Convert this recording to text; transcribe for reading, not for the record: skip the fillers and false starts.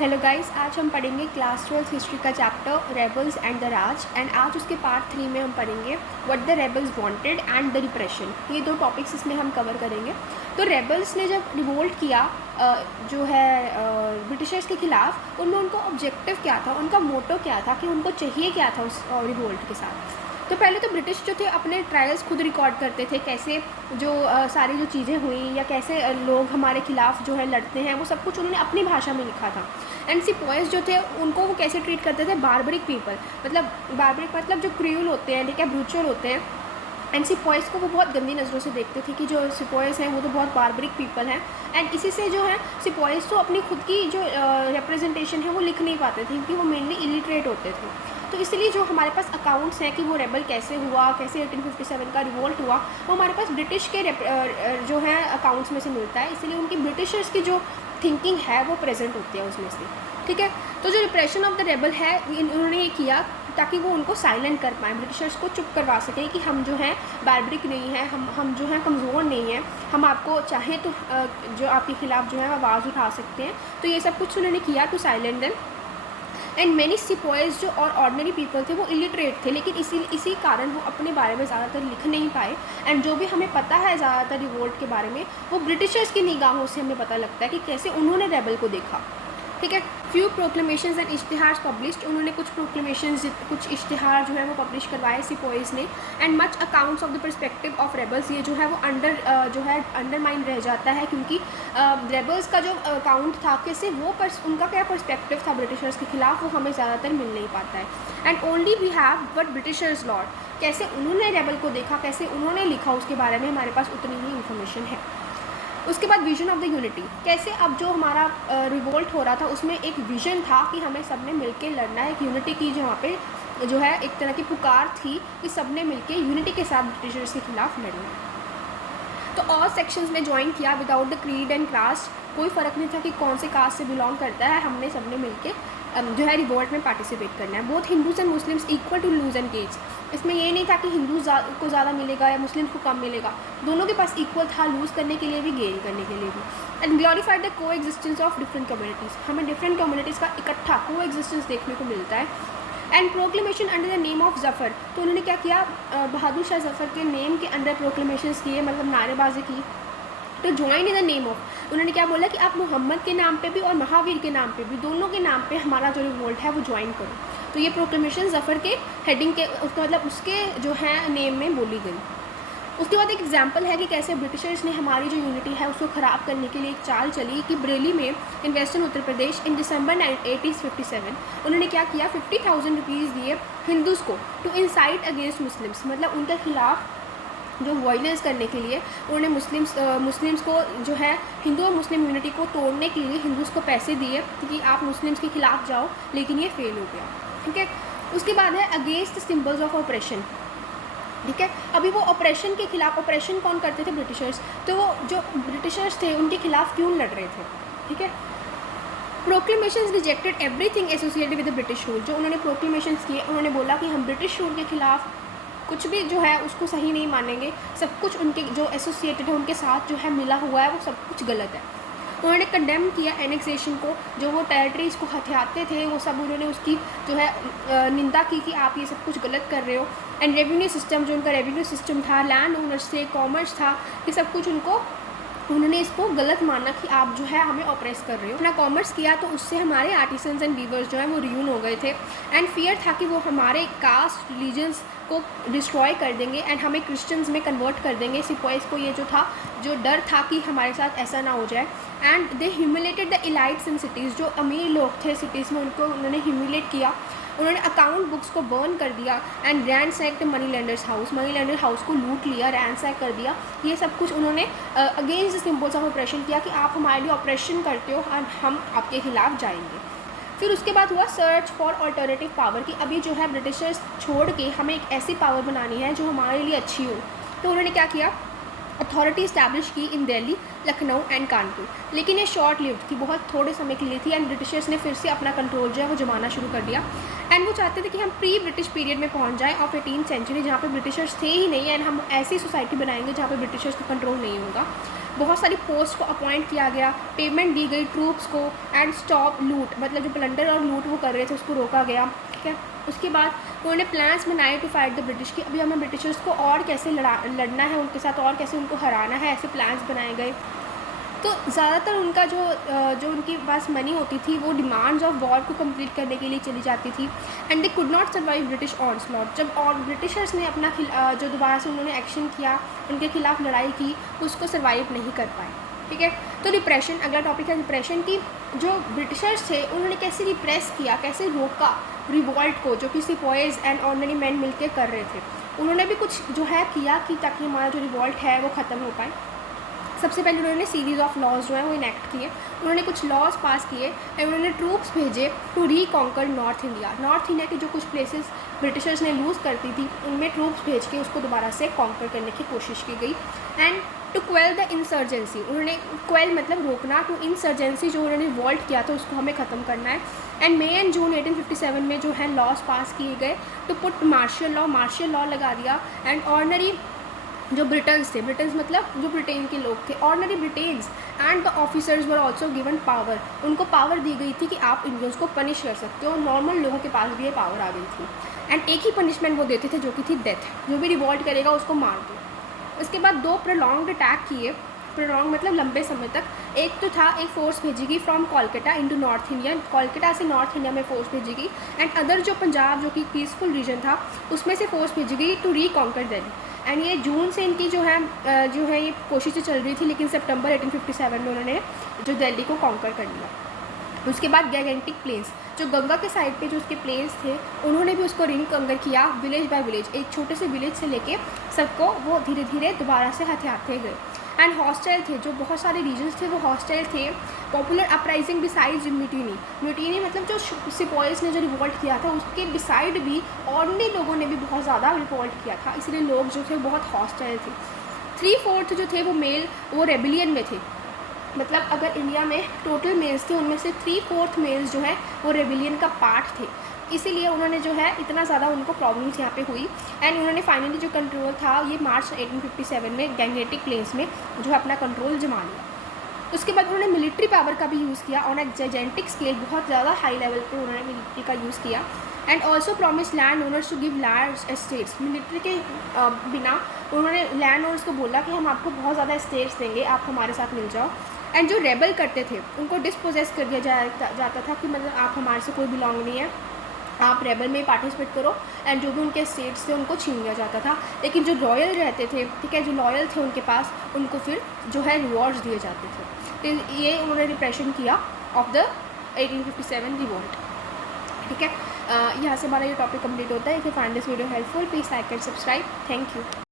Hello guys, आज हम पढ़ेंगे क्लास 12 हिस्ट्री का chapter rebels and the Raj. And आज उसके पार्ट 3 में हम पढ़ेंगे what the rebels wanted and the repression. ये दो टॉपिक्स इसमें हम कवर करेंगे। तो रेबल्स ने जब रिवोल्ट किया जो है ब्रिटिशर्स के ख़िलाफ़, उनमें उनका ऑब्जेक्टिव क्या था, उनका मोटो क्या था, कि उनको चाहिए क्या था उस रिवोल्ट के साथ। तो पहले तो ब्रिटिश जो थे अपने ट्रायल्स खुद रिकॉर्ड करते थे, कैसे जो सारी जो चीज़ें हुई या कैसे लोग हमारे खिलाफ जो है लड़ते हैं, वो सब कुछ उन्होंने अपनी भाषा में लिखा था। एंड सिपोइस जो थे उनको वो कैसे ट्रीट करते थे, बारबरिक पीपल, मतलब जो क्रूअल होते हैं, ठीक है, ब्रूचुअल होते हैं। एंड सिपोइस को वो बहुत गंदी नज़रों से देखते थे कि जो सिपोइस हैं वो तो बहुत बारबरिक पीपल हैं। एंड इसी से जो है सिपोइस तो अपनी खुद की जो रिप्रेजेंटेशन है वो लिख नहीं पाते थे, क्योंकि वो मेनली इलिटरेट होते थे। तो इसलिए जो हमारे पास अकाउंट्स हैं कि वो रेबल कैसे हुआ, कैसे 1857 का रिवोल्ट हुआ, वो हमारे पास ब्रिटिश के जो है अकाउंट्स में से मिलता है। इसलिए उनकी ब्रिटिशर्स की जो थिंकिंग है वो प्रेजेंट होती है उसमें से, ठीक है। तो जो रिप्रेशन ऑफ द रेबल है, इन्होंने ये किया ताकि वो उनको साइलेंट कर पाएँ, ब्रिटिशर्स को चुप करवा सकें कि हम जो हैं बारबरिक नहीं हैं, हम जो हैं कमज़ोर नहीं हैं, हम आपको चाहें तो जो आपके ख़िलाफ़ जो है आवाज़ उठा सकते हैं। तो ये सब कुछ उन्होंने किया to silent them. And many sepoys जो और ऑर्डनरी पीपल थे वो इलिटरेट थे, लेकिन इसी कारण वो अपने बारे में ज़्यादातर लिख नहीं पाए। एंड जो भी हमें पता है ज़्यादातर रिवोल्ट के बारे में, वो ब्रिटिशर्स की निगाहों से हमें पता लगता है कि कैसे उन्होंने रेबल को देखा, ठीक है। फ्यू प्रोक्लेमेशंस एंड इश्तिहार पब्लिश्ड, उन्होंने कुछ प्रोक्लेमेशंस, कुछ इश्तिहार जो है वो पब्लिश करवाए सिपोइस ने। And much accounts of the perspective of rebels, ये जो है वो अंडरमाइन रह जाता है, क्योंकि रेबल्स का जो अकाउंट था, कैसे वो उनका क्या पर्सपेक्टिव था ब्रिटिशर्स के खिलाफ, वो हमें ज़्यादातर मिल नहीं पाता है। And only we have what Britishers lord, कैसे उन्होंने रेबल को देखा, कैसे उन्होंने लिखा, उसके बारे में हमारे पास उतनी ही इंफॉर्मेशन है। उसके बाद विजन ऑफ द यूनिटी, कैसे अब जो हमारा रिवोल्ट हो रहा था उसमें एक विजन था कि हमें सबने मिलके लड़ना है, एक यूनिटी की जहाँ पे जो है एक तरह की पुकार थी कि सबने मिलके यूनिटी के साथ ब्रिटिशर्स के खिलाफ लड़ना है। तो और सेक्शंस में ज्वाइन किया without the creed and caste, कोई फ़र्क नहीं था कि कौन से कास्ट से बिलोंग करता है, हमने सबने मिलके जो है रिवोल्ट में पार्टिसिपेट करना है। Both Hindus and Muslims equal to lose and gaze, इसमें ये नहीं था कि हिंदूज़ को ज़्यादा मिलेगा या मुस्लिम्स को कम मिलेगा, दोनों के पास इक्वल था, लूज़ करने के लिए भी, गेन करने के लिए भी। एंड ग्लोरीफाइड द को एग्जिस्टेंस ऑफ डिफरेंट कम्युनिटीज़, हमें डिफरेंट कम्युनिटीज़ का इकट्ठा को एग्जिस्टेंस देखने को मिलता है। And proclamation under the name of Zafar, तो उन्होंने क्या किया, बहादुर शाह जफ़र के नेम के अंदर प्रोक्लेमेशंस किए, मतलब नारेबाजी की। तो join in the name of, उन्होंने क्या बोला कि आप मोहम्मद के नाम पे भी और महावीर के नाम पे भी, दोनों के नाम पे हमारा जो रिवोल्ट है वो ज्वाइन करो। तो ये प्रोक्लेमेशन जफ़र के हेडिंग के उसका मतलब उसके जो है नेम में बोली गई। उसके बाद एक एग्जांपल है कि कैसे ब्रिटिशर्स ने हमारी जो यूनिटी है उसको ख़राब करने के लिए एक चाल चली कि बरेली में इन वेस्टर्न उत्तर प्रदेश इन दिसंबर 1857 उन्होंने क्या किया, 50,000 रुपीज़ दिए हिंदूज़ को टू इंसाइट अगेंस्ट मुस्लिम्स, मतलब उनके खिलाफ जो वायलेंस करने के लिए उन्होंने मुस्लिम्स को जो है हिंदू और मुस्लिम यूनिटी को तोड़ने के लिए हिंदूज़ को पैसे दिए कि आप मुस्लिम्स के खिलाफ जाओ, लेकिन ये फेल हो गया, ठीक है। उसके बाद है अगेंस्ट सिंबल्स ऑफ ऑपरेशन, ठीक है। अभी वो ऑपरेशन के खिलाफ, ऑपरेशन कौन करते थे, ब्रिटिशर्स, तो वो जो ब्रिटिशर्स थे उनके खिलाफ क्यों लड़ रहे थे, ठीक है। Proclamations rejected everything associated with the British rule, जो उन्होंने प्रोक्लेमेशंस किए, उन्होंने बोला कि हम ब्रिटिश रूल के खिलाफ कुछ भी जो है उसको सही नहीं मानेंगे, सब कुछ उनके जो एसोसिएटेड है उनके साथ जो है मिला हुआ है वो सब कुछ गलत है। उन्होंने कंडेम किया एनेक्सेशन को, जो वो टेरिटरीज़ को हथियाते थे वो सब उन्होंने उसकी जो है निंदा की कि आप ये सब कुछ गलत कर रहे हो। एंड रेवेन्यू सिस्टम, जो उनका रेवेन्यू सिस्टम था, लैंड ओनर्स से कॉमर्स था, ये सब कुछ उन्होंने इसको गलत माना कि आप जो है हमें ऑपरेस कर रहे हो। अपना कॉमर्स किया तो उससे हमारे आर्टिसंस एंड वीवर्स जो है वो रियून हो गए थे। एंड फियर था कि वो हमारे कास्ट रिलीजन्स को डिस्ट्रॉय कर देंगे एंड हमें क्रिश्चियंस में कन्वर्ट कर देंगे। सिपोइस को ये जो डर था कि हमारे साथ ऐसा ना हो जाए। And they humiliated the elites in cities, जो अमीर लोग थे सिटीज़ में उनको उन्होंने ह्यूमिलेट किया। उन्होंने अकाउंट बुक्स को बर्न कर दिया and ransacked money lenders house, money lender house को लूट लिया, रैंसैक कर दिया। ये सब कुछ उन्होंने against the symbols of operation किया कि आप हमारे लिए ऑपरेशन करते हो और हम आपके खिलाफ जाएंगे। फिर उसके बाद हुआ सर्च फॉर अल्टरनेटिव पावर, कि अभी जो है ब्रिटिशर्स छोड़ के हमें एक ऐसी पावर बनानी है जो हमारे लिए अच्छी हो। तो उन्होंने क्या किया, अथॉरिटी इस्टेब्लिश की इन दिल्ली, लखनऊ एंड कानपुर, लेकिन ये शॉर्ट लिव्ड थी, बहुत थोड़े समय के लिए थी। एंड ब्रिटिशर्स ने फिर से अपना कंट्रोल जो है वो जमाना शुरू कर दिया। एंड वो चाहते थे कि हम प्री ब्रिटिश पीरियड में पहुंच जाएं ऑफ 18th सेंचुरी, जहाँ पे ब्रिटिशर्स थे ही नहीं, एंड हम ऐसी सोसाइटी बनाएंगे जहाँ पे ब्रिटिशर्स का कंट्रोल नहीं होगा। बहुत सारी पोस्ट को अपॉइंट किया गया, पेमेंट दी गई ट्रूप्स को, एंड स्टॉप लूट, मतलब जो प्लंडर और लूट वो कर रहे थे उसको रोका गया, ठीक है। उसके बाद उन्होंने प्लान्स बनाए टू फाइट द ब्रिटिश, की अभी हमें ब्रिटिशर्स को और कैसे लड़ना है उनके साथ, और कैसे उनको हराना है, ऐसे प्लान्स बनाए गए। तो ज़्यादातर उनका जो उनके पास मनी होती थी वो डिमांड्स ऑफ वॉर को कंप्लीट करने के लिए चली जाती थी। And they could not survive British onslaught, जब और ब्रिटिशर्स ने अपना जो दोबारा से उन्होंने एक्शन किया, उनके खिलाफ लड़ाई की, उसको सर्वाइव नहीं कर पाए, ठीक है। तो रिप्रेशन, अगला टॉपिक है रिप्रेशन की। जो ब्रिटिशर्स थे उन्होंने कैसे रिप्रेस किया, कैसे रोका रिवॉल्ट को, जो कि सिपॉइज एंड ऑर्डिनरी मैन मिलकर कर रहे थे। उन्होंने भी कुछ जो है किया कि ताकि हमारा जो रिवॉल्ट है वो ख़त्म हो पाए। सबसे पहले उन्होंने सीरीज़ ऑफ लॉज जो है वो इनेक्ट किए, उन्होंने कुछ लॉज पास किए एंड उन्होंने ट्रूप्स भेजे to reconquer north India. North India की जो कुछ प्लेसेस ब्रिटिशर्स ने लूज़ करती थी उनमें ट्रूप्स भेज के उसको दोबारा से कॉन्कर करने की कोशिश की गई। And to quell the insurgency, उन्होंने क्वेल मतलब रोकना, टू इंसर्जेंसी जो उन्होंने वॉल्ट किया था उसको हमें ख़त्म करना है। एंड मई एंड जून 1857 में जो है लॉज पास किए गए टू पुट मार्शियल लॉ लगा दिया। एंड ऑर्डनरी जो ब्रिटन्स थे, ब्रिटन्स मतलब जो ब्रिटेन के लोग थे, ordinary Britain's and the officers were also given power, उनको पावर दी गई थी कि आप इंडियंस को पनिश कर सकते हो, नॉर्मल लोगों के पास भी ये पावर आ गई थी। एंड एक ही पनिशमेंट वो देते थे जो कि थी डेथ, जो भी रिवॉल्ट करेगा उसको मार दो। उसके बाद 2 प्रोलॉन्ग्ड अटैक किए, प्रोलॉन्ग मतलब लंबे समय तक। एक तो था, एक फ़ोर्स भेजी गई from Kolkata into north India, Kolkata से नॉर्थ इंडिया में फ़ोर्स भेजी गई। एंड अदर जो पंजाब जो कि पीसफुल रीजन था उसमें से फ़ोर्स भेजी गई टू रीकॉन्कर दिल्ली। एंड ये जून से इनकी जो है ये कोशिशें चल रही थी, लेकिन सितंबर 1857 में उन्होंने जो दिल्ली को कॉन्कर कर लिया। उसके बाद गैगेंटिक प्लेन्स, जो गंगा के साइड पे जो उसके प्लेन्स थे उन्होंने भी उसको रिकॉन्कर किया, विलेज बाय विलेज, एक छोटे से विलेज से लेके सबको वो धीरे धीरे दोबारा से हथियाते गए। एंड हॉस्टाइल थे, जो बहुत सारे रीजन्स थे वो हॉस्टाइल थे। पॉपुलर अपराइजिंग डिसाइड्स म्यूटिनी मतलब जो सिपॉइज ने जो रिवॉल्ट किया था उसके डिसाइड भी ऑर्डिनरी लोगों ने भी बहुत ज़्यादा रिवॉल्ट किया था, इसलिए लोग जो थे बहुत हॉस्टाइल थे। 3/4 जो थे वो मेल वो रेबिलियन में थे, मतलब अगर इंडिया में टोटल मेल्स थे उनमें से 3/4 मेल्स जो है वो रेबिलियन का पार्ट थे, इसीलिए उन्होंने जो है इतना ज़्यादा उनको प्रॉब्लम्स यहाँ पे हुई। एंड उन्होंने फाइनली जो कंट्रोल था ये मार्च 1857 में गैंगेटिक प्लेन्स में जो है अपना कंट्रोल जमा लिया। उसके बाद उन्होंने मिलिट्री पावर का भी यूज़ किया ऑन अ जाइजेंटिक स्केल, बहुत ज़्यादा हाई लेवल पे उन्होंने मिलिट्री का यूज़ किया। And also promise land owners to give large estates, military के बिना उन्होंने लैंड ओनर्स को बोला कि हम आपको बहुत ज़्यादा एस्टेट्स देंगे, आप हमारे साथ मिल जाओ। एंड जो रेबल करते थे उनको डिस्पोजेस कर दिया जाता था कि मतलब आप हमारे से कोई बिलोंग नहीं है, आप रेबल में पार्टिसिपेट करो। एंड जो भी उनके स्टेट्स थे उनको छीन लिया जाता था, लेकिन जो रॉयल रहते थे, ठीक है, जो लॉयल थे उनके पास, उनको फिर जो है रिवॉर्ड्स दिए जाते थे। तो ये उन्होंने रिप्रेशन किया ऑफ द 1857 रिवॉल्ट, ठीक है। यहाँ से हमारा ये टॉपिक कंप्लीट होता है। If you find this video helpful please like and subscribe. Thank you.